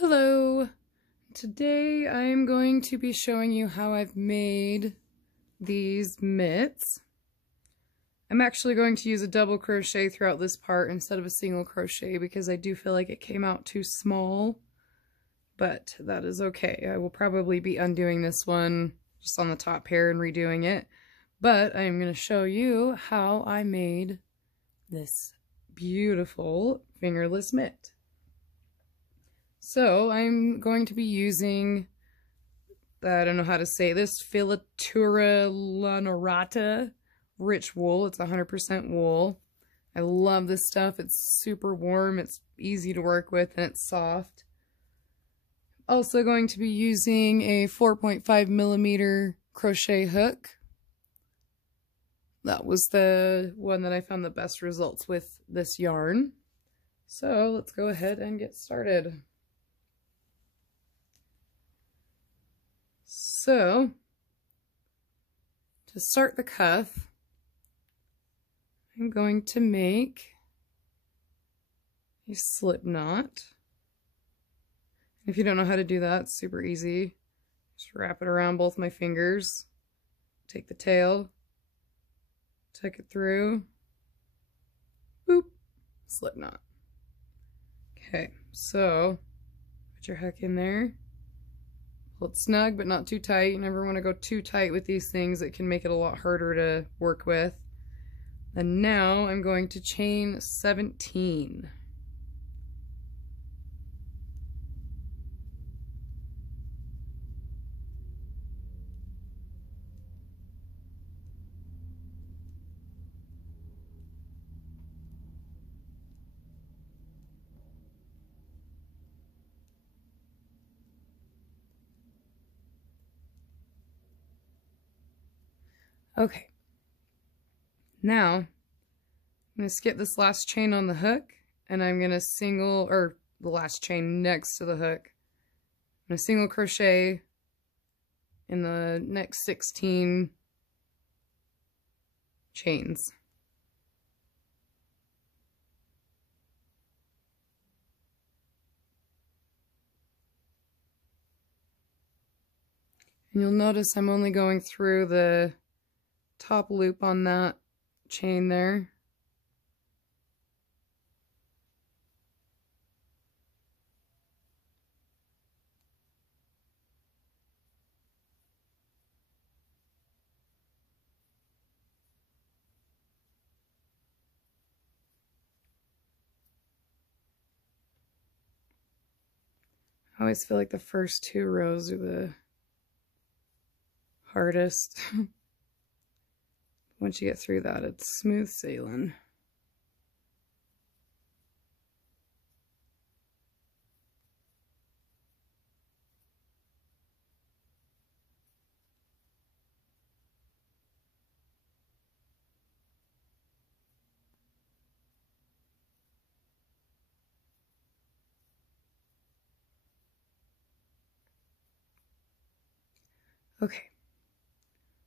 Hello! Today I'm going to be showing you how I've made these mitts. I'm actually going to use a double crochet throughout this part instead of a single crochet because I do feel like it came out too small, but that is okay. I will probably be undoing this one just on the top here and redoing it, but I'm going to show you how I made this beautiful fingerless mitt. So I'm going to be using, I don't know how to say this, Filatura lanorata rich wool. It's 100% wool. I love this stuff. It's super warm, it's easy to work with, and it's soft. Also going to be using a 4.5 millimeter crochet hook. That was the one that I found the best results with this yarn. So let's go ahead and get started. So, to start the cuff, I'm going to make a slip knot. If you don't know how to do that, it's super easy. Just wrap it around both my fingers, take the tail, tuck it through, boop, slip knot. Okay, so put your hook in there. Pull it snug, but not too tight. You never want to go too tight with these things. It can make it a lot harder to work with. And now I'm going to chain 17. Okay, now I'm going to skip this last chain on the hook, and I'm going to single, or the last chain next to the hook. I'm going to single crochet in the next 16 chains. And you'll notice I'm only going through the top loop on that chain there. I always feel like the first two rows are the hardest. Once you get through that, it's smooth sailing. Okay,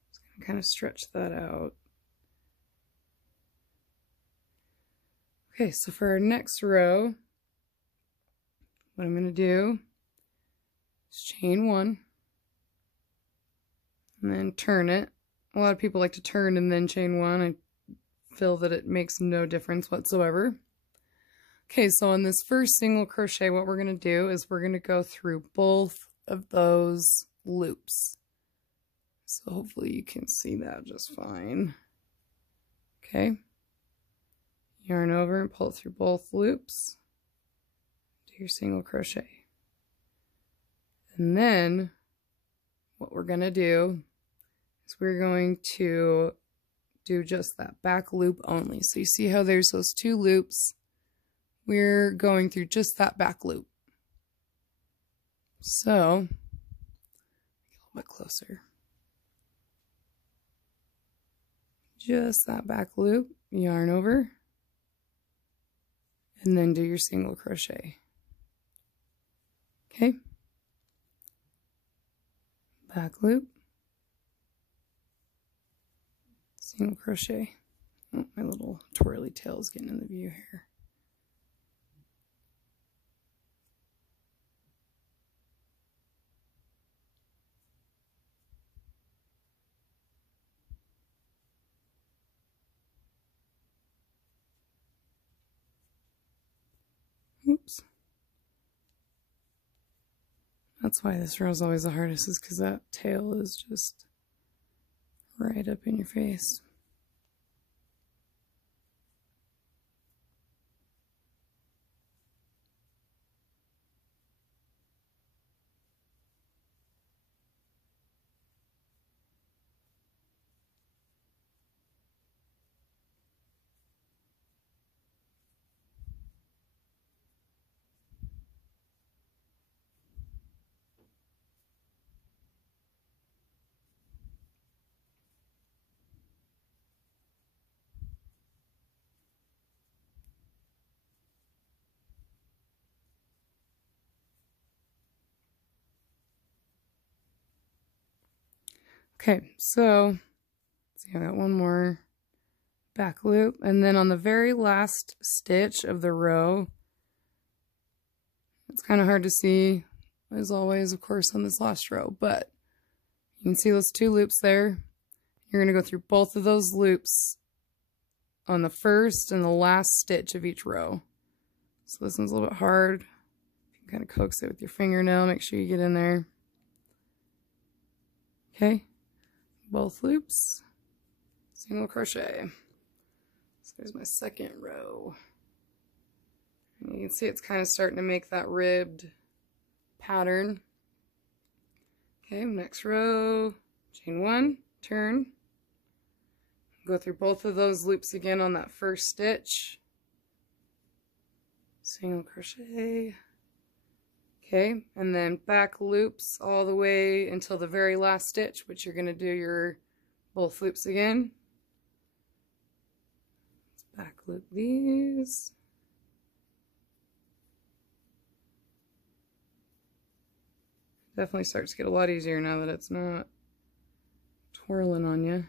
just gonna kind of stretch that out. Okay, so for our next row, what I'm gonna do is chain one and then turn it. A lot of people like to turn and then chain one. I feel that it makes no difference whatsoever. Okay, so on this first single crochet, what we're gonna do is we're gonna go through both of those loops. So hopefully you can see that just fine. Okay. Yarn over and pull it through both loops. Do your single crochet. And then what we're going to do is we're going to do just that back loop only. So you see how there's those two loops? We're going through just that back loop. So, get a little bit closer. Just that back loop, yarn over, and then do your single crochet. Okay, back loop, single crochet. Oh, my little twirly tail is getting in the view here. That's why this row is always the hardest, is because that tail is just right up in your face. Okay, so let's see, I got one more back loop, and then on the very last stitch of the row, it's kind of hard to see, as always, of course, on this last row, but you can see those 2 loops there. You're going to go through both of those loops on the first and the last stitch of each row. So this one's a little bit hard. You can kind of coax it with your fingernail, make sure you get in there. Okay, both loops, single crochet. So there's my second row. And you can see it's kind of starting to make that ribbed pattern. Okay, next row, chain 1, turn. Go through both of those loops again on that first stitch. Single crochet. Okay, and then back loops all the way until the very last stitch, which you're going to do your both loops again. Let's back loop these. Definitely starts to get a lot easier now that it's not twirling on you.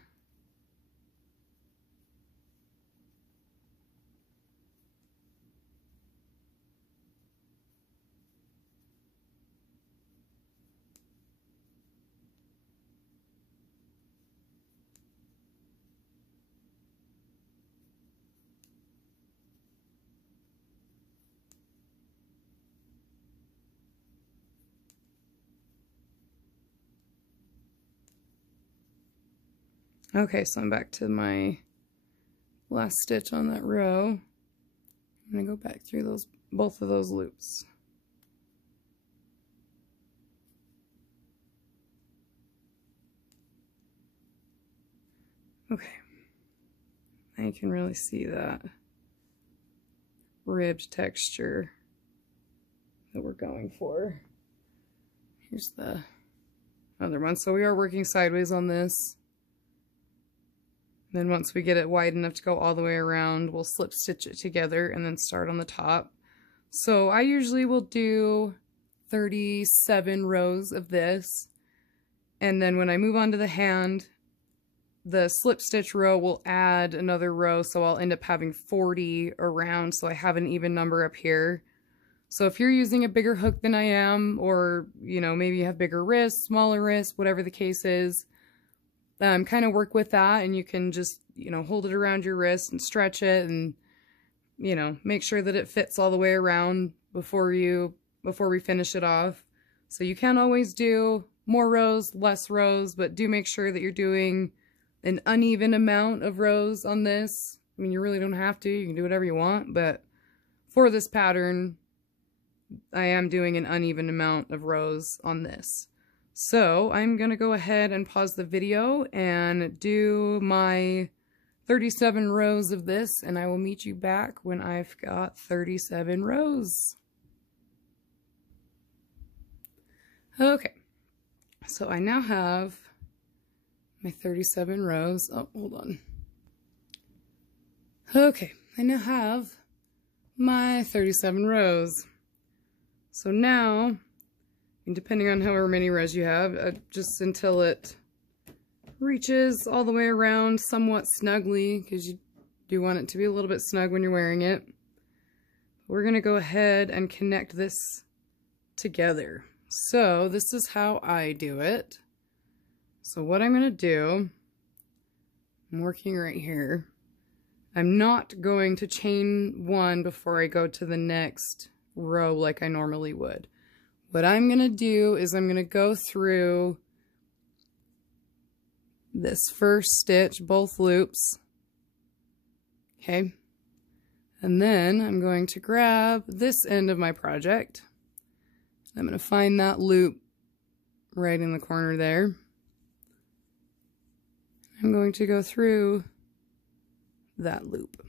Okay, so I'm back to my last stitch on that row. I'm going to go back through both of those loops. Okay, now you can really see that ribbed texture that we're going for. Here's the other one. So we are working sideways on this. Then once we get it wide enough to go all the way around, we'll slip stitch it together and then start on the top. So I usually will do 37 rows of this. And then when I move on to the hand, the slip stitch row will add another row. So I'll end up having 40 around. So I have an even number up here. So if you're using a bigger hook than I am, or, you know, maybe you have bigger wrists, smaller wrists, whatever the case is, kind of work with that, and you can just, you know, hold it around your wrist and stretch it, and, you know, make sure that it fits all the way around before we finish it off. So you can always do more rows, less rows, but do make sure that you're doing an uneven amount of rows on this. I mean, you really don't have to, you can do whatever you want, but for this pattern, I am doing an uneven amount of rows on this. So I'm going to go ahead and pause the video and do my 37 rows of this, and I will meet you back when I've got 37 rows. Okay, so I now have my 37 rows. Oh, hold on. Okay, I now have my 37 rows. So now, and depending on however many rows you have, just until it reaches all the way around somewhat snugly, because you do want it to be a little bit snug when you're wearing it. We're going to go ahead and connect this together. So this is how I do it. So what I'm going to do, I'm working right here. I'm not going to chain one before I go to the next row like I normally would. what I'm going to do is I'm going to go through this first stitch, both loops. Okay. And then I'm going to grab this end of my project. I'm going to find that loop right in the corner there. I'm going to go through that loop.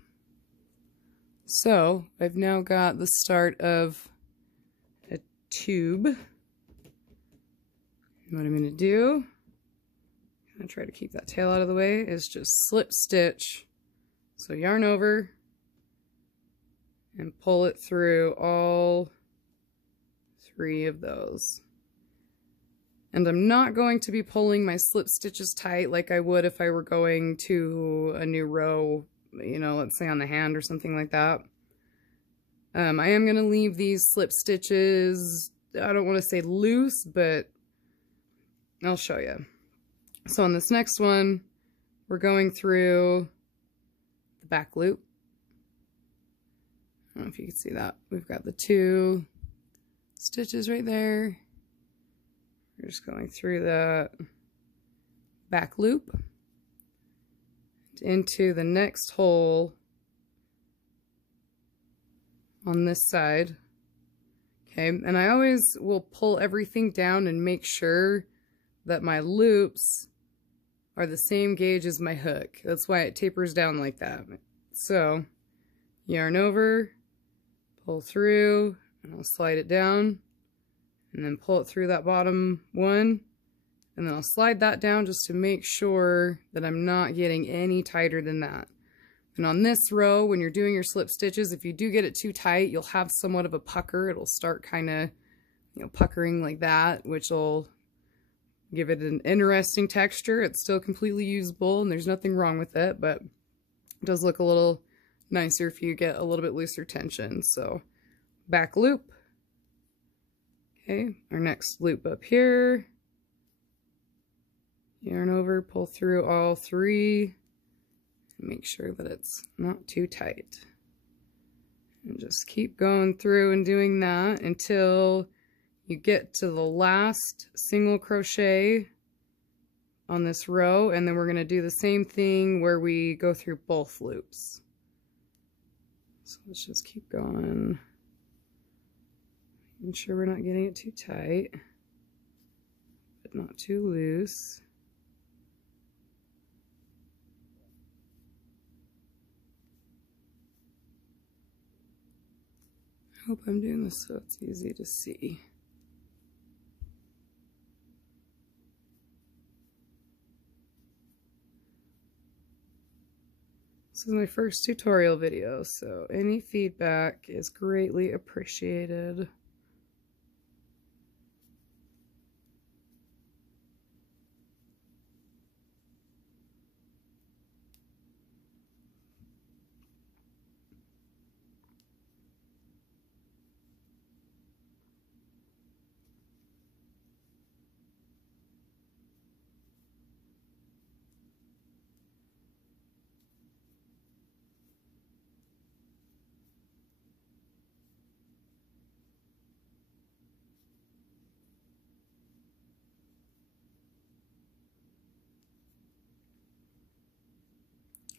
So I've now got the start of a tube. And what I'm going to do, I'm going to try to keep that tail out of the way, is just slip stitch. So yarn over and pull it through all 3 of those. And I'm not going to be pulling my slip stitches tight like I would if I were going to a new row, you know, let's say on the hand or something like that. I am going to leave these slip stitches, I don't want to say loose, but I'll show you. So on this next one, we're going through the back loop. I don't know if you can see that. We've got the 2 stitches right there. We're just going through the back loop into the next hole on this side. Okay, and I always will pull everything down and make sure that my loops are the same gauge as my hook. That's why it tapers down like that. So yarn over, pull through, and I'll slide it down, and then pull it through that bottom one, and then I'll slide that down just to make sure that I'm not getting any tighter than that. And on this row, when you're doing your slip stitches, if you do get it too tight, you'll have somewhat of a pucker. It'll start kind of, you know, puckering like that, which will give it an interesting texture. It's still completely usable and there's nothing wrong with it, but it does look a little nicer if you get a little bit looser tension. So back loop. Okay, our next loop up here. Yarn over, pull through all 3, and make sure that it's not too tight. And just keep going through and doing that until you get to the last single crochet on this row, and then we're going to do the same thing where we go through both loops. So let's just keep going. Making sure we're not getting it too tight, but not too loose. I hope I'm doing this so it's easy to see. This is my first tutorial video, so any feedback is greatly appreciated.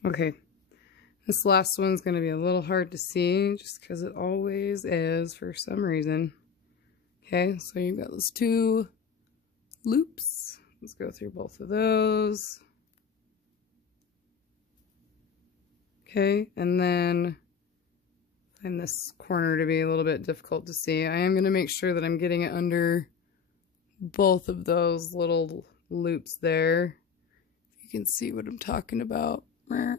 Okay, this last one's going to be a little hard to see just because it always is for some reason. Okay, so you've got those 2 loops. Let's go through both of those. Okay, and then find this corner to be a little bit difficult to see. I am going to make sure that I'm getting it under both of those little loops there. You can see what I'm talking about. Where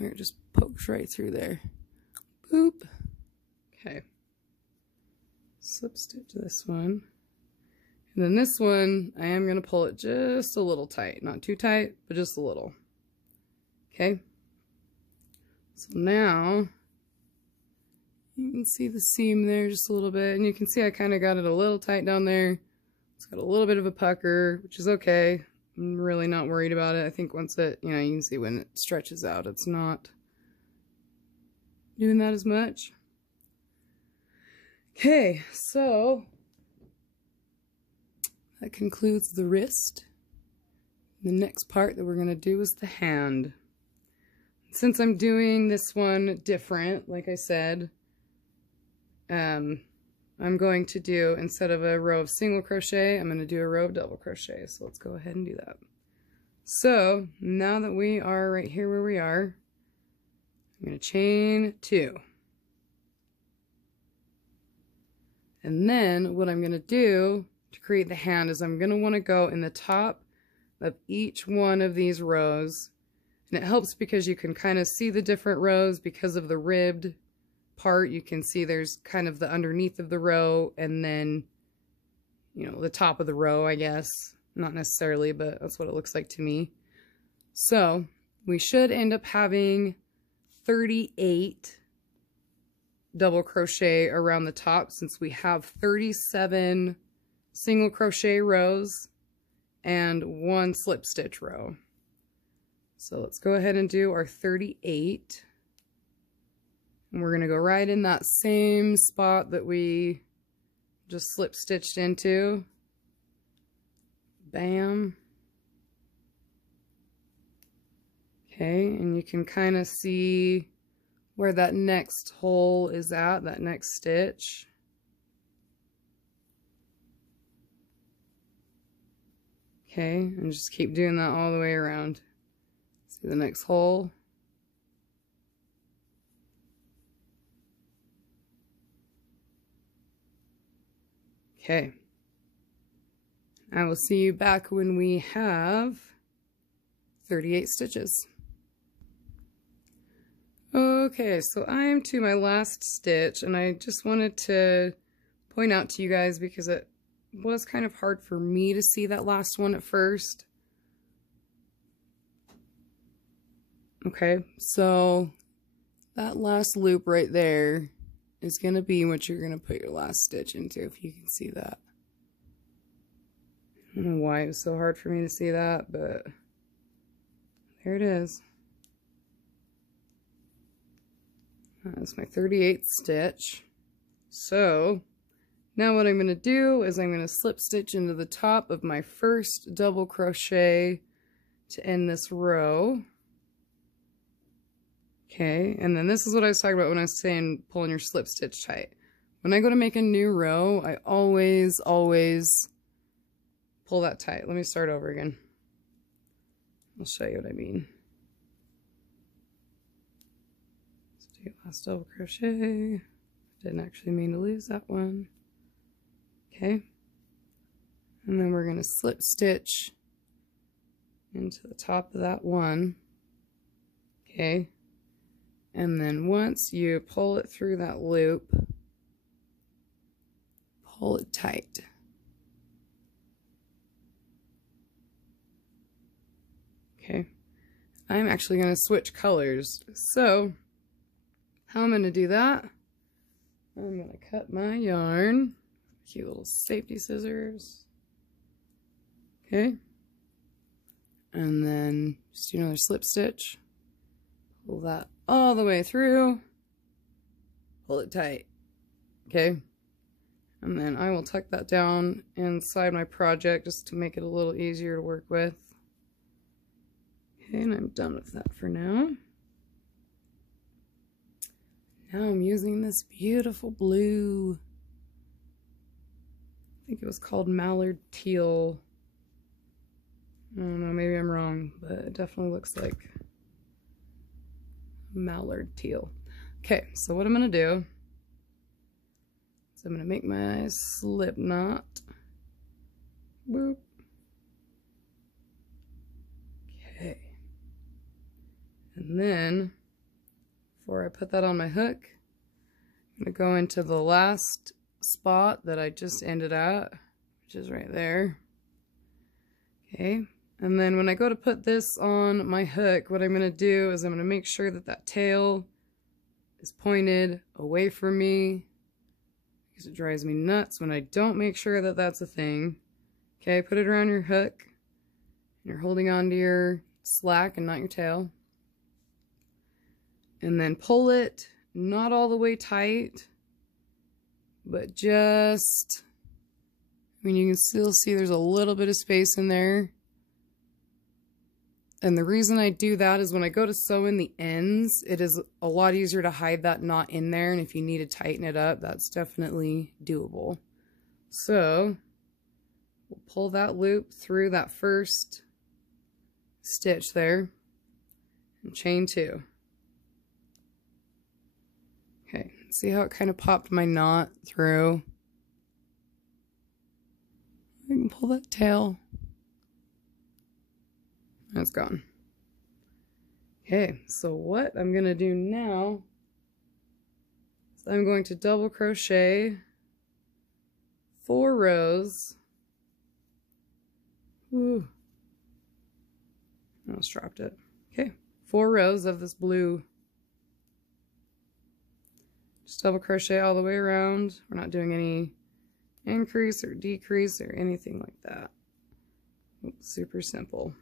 it just pokes right through there. Boop. Okay. Slip stitch this one. And then this one, I am going to pull it just a little tight. Not too tight, but just a little. Okay. So now, you can see the seam there just a little bit. And you can see I kind of got it a little tight down there. It's got a little bit of a pucker, which is okay. I'm really not worried about it. I think once it, you know, you can see when it stretches out, it's not doing that as much. Okay, so that concludes the wrist. The next part that we're going to do is the hand. Since I'm doing this one different, like I said, I'm going to do, instead of a row of single crochet, I'm going to do a row of double crochet. So let's go ahead and do that. So now that we are right here where we are, I'm going to chain 2. And then what I'm going to do to create the hand is I'm going to want to go in the top of each one of these rows. And it helps because you can kind of see the different rows because of the ribbed part. You can see there's kind of the underneath of the row and then, you know, the top of the row, I guess. Not necessarily, but that's what it looks like to me. So we should end up having 38 double crochet around the top, since we have 37 single crochet rows and 1 slip stitch row. So let's go ahead and do our 38. And we're going to go right in that same spot that we just slip stitched into. Bam. Okay, and you can kind of see where that next hole is at, that next stitch. Okay, and just keep doing that all the way around. See the next hole. Okay. I will see you back when we have 38 stitches. Okay, so I'm to my last stitch, and I just wanted to point out to you guys because it was kind of hard for me to see that last one at first. Okay, so that last loop right there is going to be what you're going to put your last stitch into, if you can see that. I don't know why it was so hard for me to see that, but there it is. That's my 38th stitch. So now what I'm going to do is I'm going to slip stitch into the top of my first double crochet to end this row. Okay, and then this is what I was talking about when I was saying pulling your slip stitch tight. When I go to make a new row, I always pull that tight. Let me start over again. I'll show you what I mean. Do last double crochet. Didn't actually mean to lose that one. Okay, and then we're going to slip stitch into the top of that one. Okay, and then once you pull it through that loop, pull it tight. Okay, I'm actually going to switch colors. So how I'm going to do that, I'm going to cut my yarn, cute little safety scissors, okay, and then just do another slip stitch, pull that all the way through, pull it tight, okay, and then I will tuck that down inside my project just to make it a little easier to work with. Okay, and I'm done with that for now. Now I'm using this beautiful blue. I think it was called Mallard Teal. I don't know, maybe I'm wrong, but it definitely looks like Mallard Teal. Okay, so what I'm going to do is I'm going to make my slip knot. Boop. Okay. And then before I put that on my hook, I'm going to go into the last spot that I just ended at, which is right there. Okay, and then when I go to put this on my hook, what I'm going to do is I'm going to make sure that that tail is pointed away from me, because it drives me nuts when I don't make sure that that's a thing. Okay, put it around your hook, and you're holding on to your slack and not your tail. And then pull it, not all the way tight, but just, I mean, you can still see there's a little bit of space in there. And the reason I do that is when I go to sew in the ends, it is a lot easier to hide that knot in there. And if you need to tighten it up, that's definitely doable. So we'll pull that loop through that first stitch there and chain 2. Okay, see how it kind of popped my knot through? I can pull that tail. That's gone. Okay, so what I'm gonna do now is I'm going to double crochet 4 rows. Ooh. I almost dropped it. Okay, 4 rows of this blue. Just double crochet all the way around. We're not doing any increase or decrease or anything like that. It's super simple.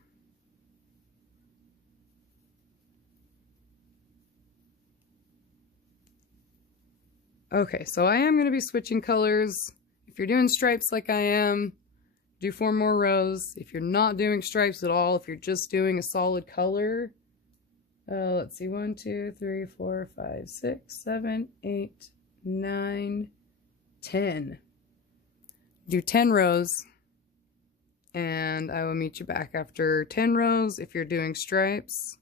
Okay, so I am going to be switching colors. If you're doing stripes like I am, do 4 more rows. If you're not doing stripes at all, if you're just doing a solid color, let's see, 1, 2, 3, 4, 5, 6, 7, 8, 9, 10. Do 10 rows, and I will meet you back after 10 rows if you're doing stripes.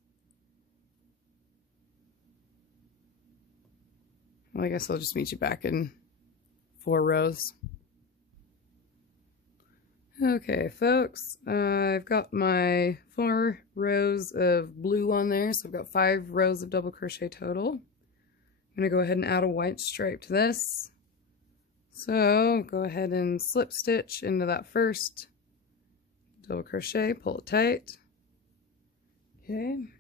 Well, I guess I'll just meet you back in 4 rows. Okay, folks, I've got my 4 rows of blue on there, so I've got 5 rows of double crochet total. I'm going to go ahead and add a white stripe to this. So go ahead and slip stitch into that first double crochet, pull it tight. Okay.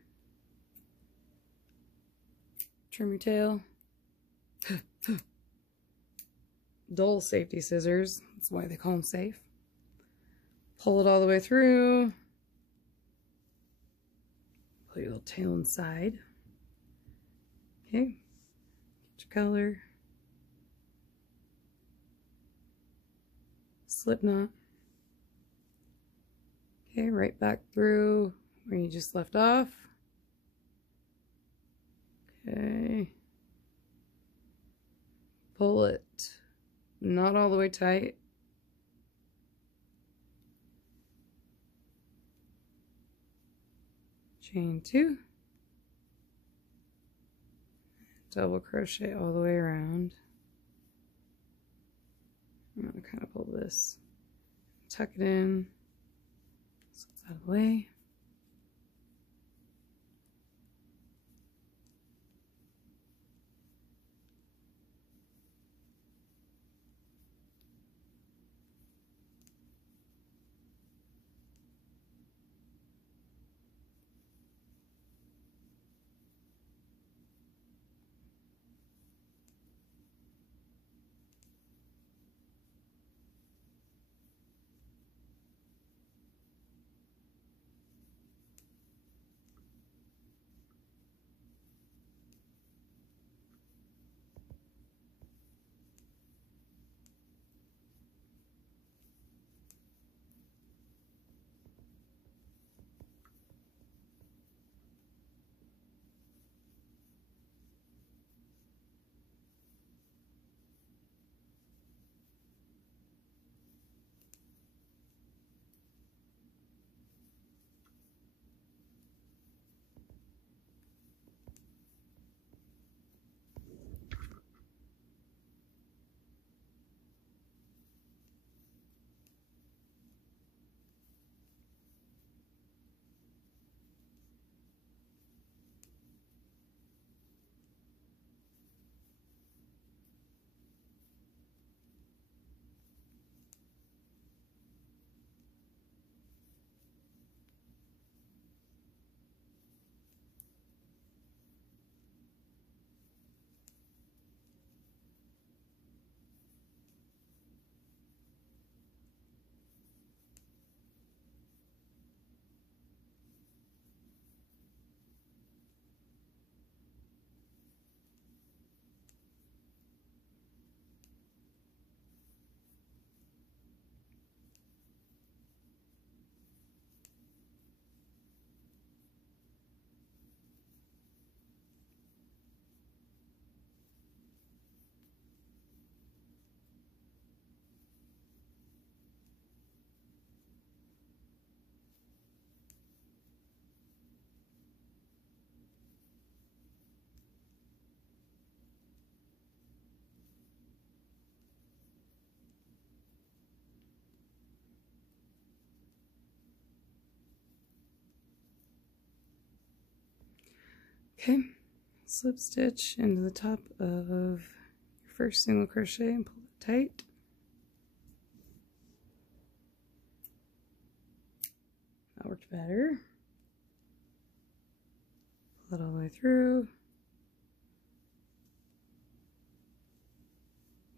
Trim your tail. Dull safety scissors, that's why they call them safe. Pull it all the way through. Pull your little tail inside. Okay, get your color. Slip knot. Okay, right back through where you just left off. Okay. Pull it not all the way tight. Chain 2. Double crochet all the way around. I'm going to kind of pull this, tuck it in, so it's out of the way. Okay, slip stitch into the top of your first single crochet and pull it tight. That worked better. Pull it all the way through.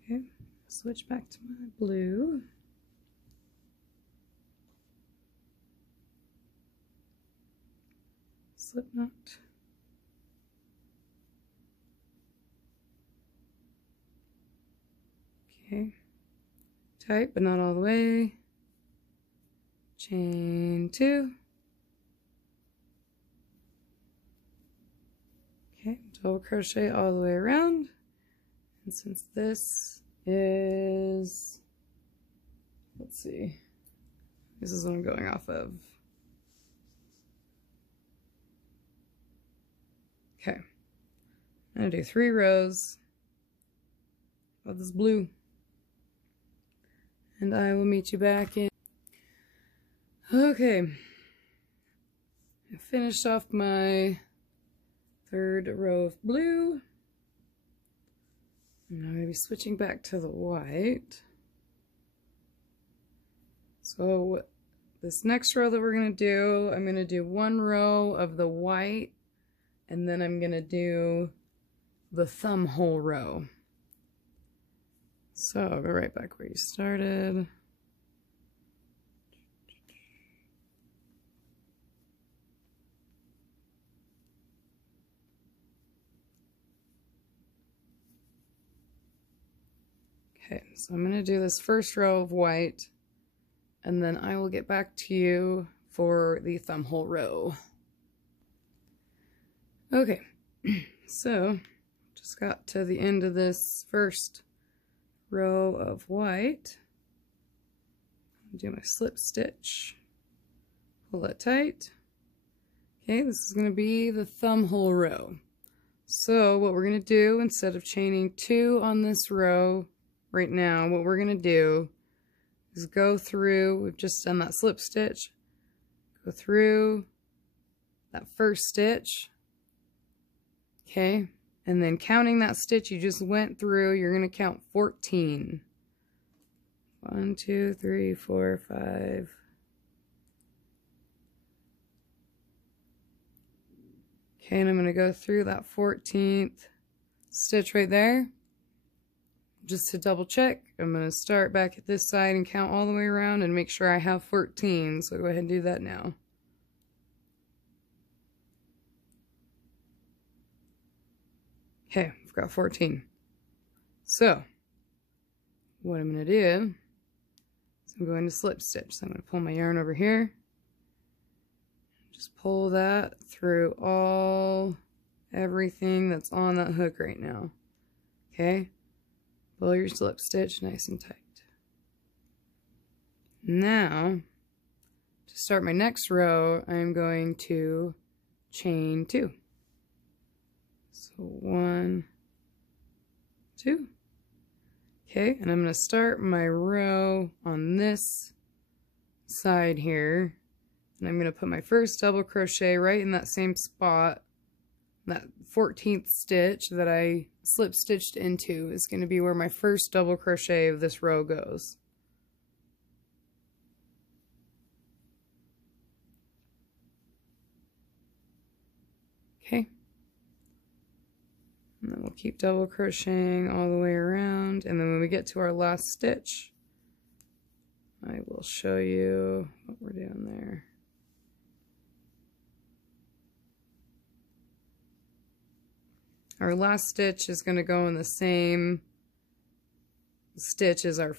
Okay, switch back to my blue. Slip knot. Okay, tight but not all the way. Chain 2. Okay, double crochet all the way around. And since this is, let's see, this is what I'm going off of. Okay, I'm gonna do 3 rows of this blue. And I will meet you back in. Okay, I finished off my 3rd row of blue. And I'm going to be switching back to the white. So this next row that we're going to do, I'm going to do 1 row of the white, and then I'm going to do the thumb hole row. So I'll go right back where you started. Okay, so I'm going to do this first row of white, and then I will get back to you for the thumb hole row. Okay, so just got to the end of this first row of white. Do my slip stitch, pull it tight. Okay, this is going to be the thumb hole row. So what we're going to do, instead of chaining 2 on this row right now, what we're going to do is go through, we've just done that slip stitch, go through that first stitch, okay, and then counting that stitch you just went through, you're going to count 14. 1, 2, 3, 4, 5. Okay, and I'm going to go through that 14th stitch right there. Just to double check, I'm going to start back at this side and count all the way around and make sure I have 14. So go ahead and do that now. Okay, I've got 14. So what I'm going to do is I'm going to slip stitch. So I'm going to pull my yarn over here. Just pull that through everything that's on that hook right now. Okay? Pull your slip stitch nice and tight. Now, to start my next row, I'm going to chain 2. So 1, 2. Okay, and I'm going to start my row on this side here. And I'm going to put my first double crochet right in that same spot. That 14th stitch that I slip stitched into is going to be where my first double crochet of this row goes. Okay. And then we'll keep double crocheting all the way around. And then when we get to our last stitch, I will show you what we're doing there. Our last stitch is going to go in the same stitch as our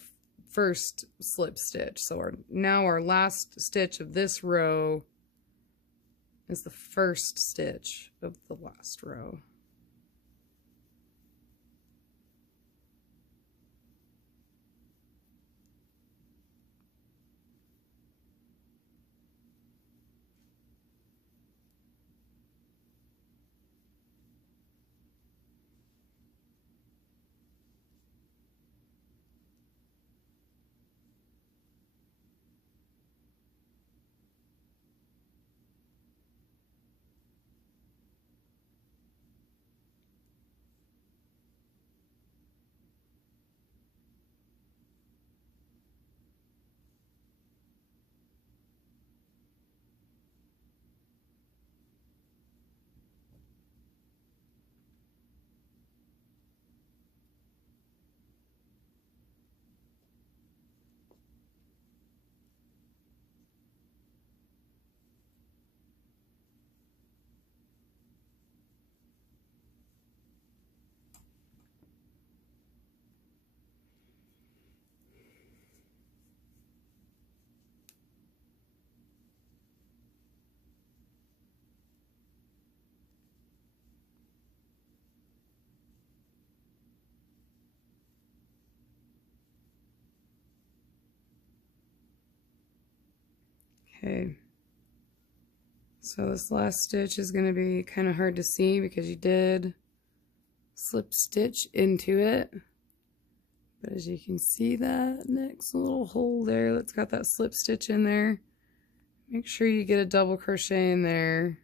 first slip stitch. So now our last stitch of this row is the first stitch of the last row. Okay. So this last stitch is going to be kind of hard to see because you did slip stitch into it. But as you can see, that next little hole there that's got that slip stitch in there, make sure you get a double crochet in there,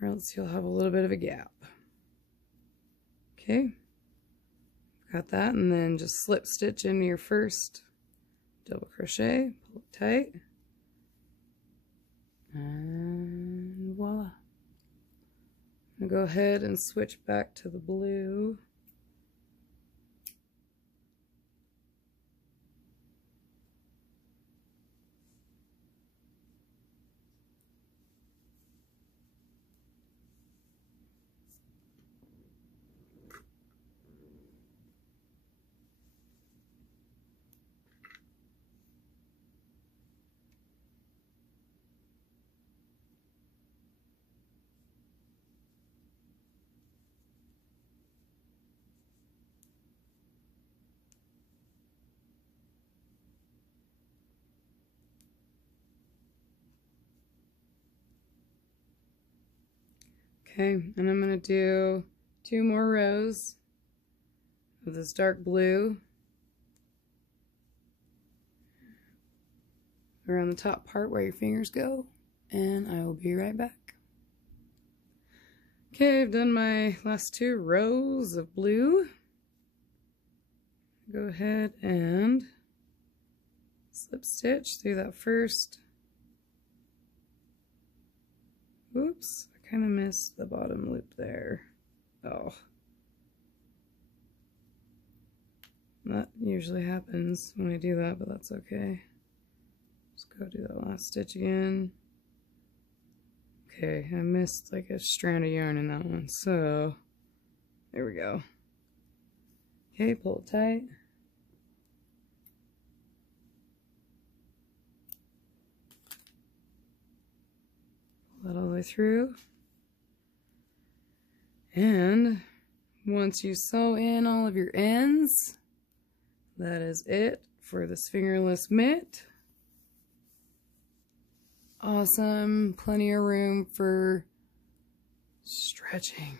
or else you'll have a little bit of a gap. Okay, got that, and then just slip stitch into your first double crochet, pull it tight, and voila. I'm gonna go ahead and switch back to the blue. Okay, and I'm going to do 2 more rows of this dark blue around the top part where your fingers go, and I will be right back. Okay, I've done my last 2 rows of blue. Go ahead and slip stitch through that first. Oops. Kind of missed the bottom loop there. Oh. That usually happens when I do that, but that's okay. Just go do that last stitch again. Okay, I missed like a strand of yarn in that one, so there we go. Okay, pull it tight. Pull that all the way through. And once you sew in all of your ends, that is it for this fingerless mitt. Awesome, plenty of room for stretching.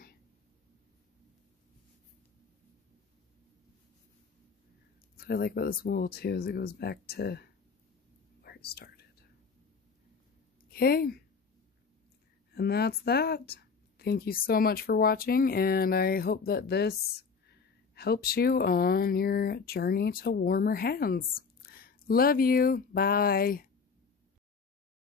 That's what I like about this wool too, is it goes back to where it started. Okay, and that's that. Thank you so much for watching, and I hope that this helps you on your journey to warmer hands. Love you. Bye.